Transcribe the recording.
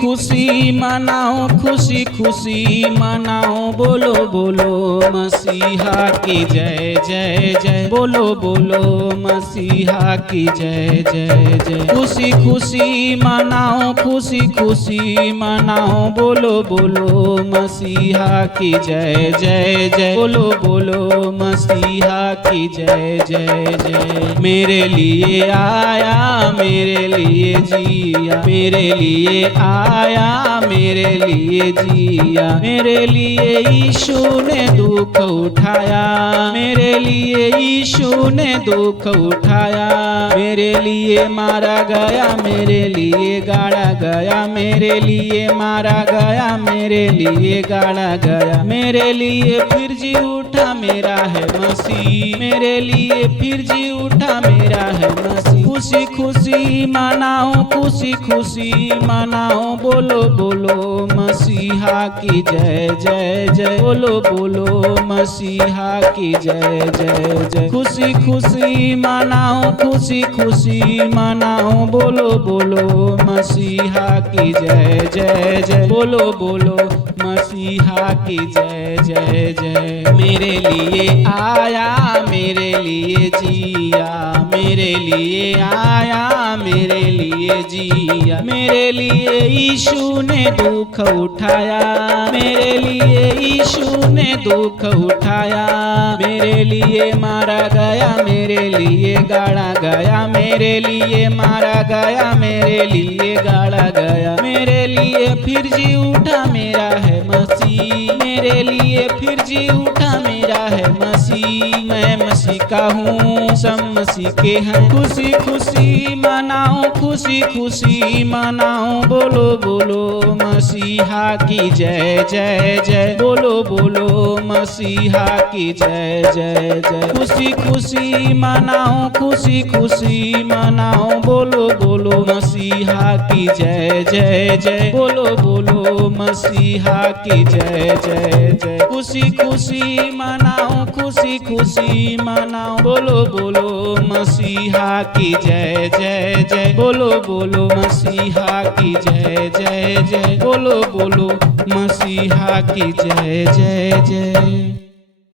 खुशी मनाओ, खुशी खुशी मनाओ, बोलो बोलो मसीहा की जय जय जय, बोलो बोलो मसीहा की जय जय जय। खुशी खुशी मनाओ, खुशी खुशी मनाओ, बोलो बोलो मसीहा की जय जय जय, बोलो बोलो मसीहा की जय जय जय। मेरे लिए आया, मेरे लिए जिया, मेरे लिए आया, मेरे लिए जिया, मेरे लिए यीशु ने दुख उठाया, मेरे लिए यीशु ने दुख उठाया, मेरे लिए मारा गया, मेरे लिए गाड़ा गया, मेरे लिए मारा गया, मेरे लिए गाड़ा गया, मेरे लिए फिर जी उठा मेरा है मसीह, मेरे लिए फिर जी उठा मेरा है मसीह। खुशी खुशी मनाओ, खुशी खुशी मनाओ, बोलो बोलो मसीहा की जय जय जय, बोलो बोलो मसीहा की जय जय जय। खुशी खुशी मनाओ, खुशी खुशी मनाओ, बोलो बोलो मसीहा की जय जय जय, बोलो बोलो मसीहा की जय जय जय। मेरे लिए आया, मेरे लिए जिया, मेरे लिए आया, मेरे लिए जिया, मेरे लिए यीशु ने दुख उठाया, मेरे लिए यीशु ने दुख उठाया, मेरे लिए मारा गया, मेरे लिए गाड़ा गया, मेरे लिए मारा गया, मेरे लिए गाड़ा गया, मेरे लिए फिर जी उठा मेरा है मसीह, मेरे लिए फिर जी उठा मेरा है मसीह। मैं मसीह का हूँ, सब मसीह के हैं। खुशी खुशी मनाओ, खुशी खुशी मनाओ, बोलो बोलो मसीहा की जय जय जय, बोलो बोलो मसीहा की जय जय जय। खुशी खुशी मनाओ, खुशी खुशी मनाओ, बोलो बोलो मसीहा की जय जय जय, बोलो बोलो मसीहा की जय जय जय। खुशी खुशी मनाओ, खुशी खुशी मनाओ, बोलो बोलो मसीहा की जय जय जय, बोलो बोलो मसीहा की जय जय जय, बोलो बोलो मसीहा की जय जय जय।